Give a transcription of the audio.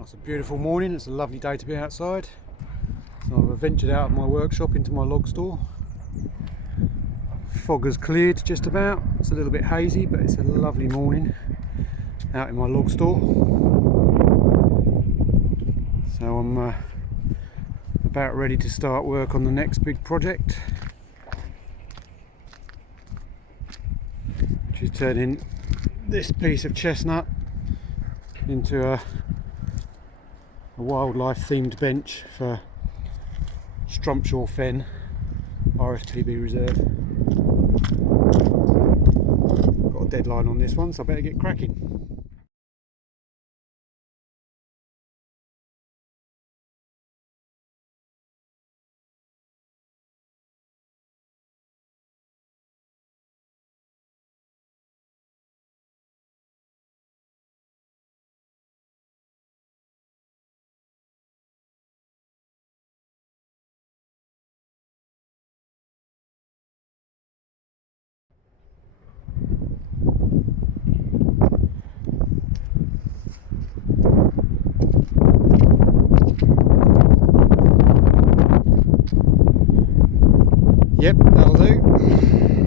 Oh, it's a beautiful morning, it's a lovely day to be outside. So I've ventured out of my workshop into my log store. Fog has cleared just about, it's a little bit hazy but it's a lovely morning out in my log store. So I'm about ready to start work on the next big project, which is turning this piece of chestnut into a wildlife themed bench for Strumpshaw Fen RSPB Reserve. Got a deadline on this one, so I better get cracking. Yep, that'll do.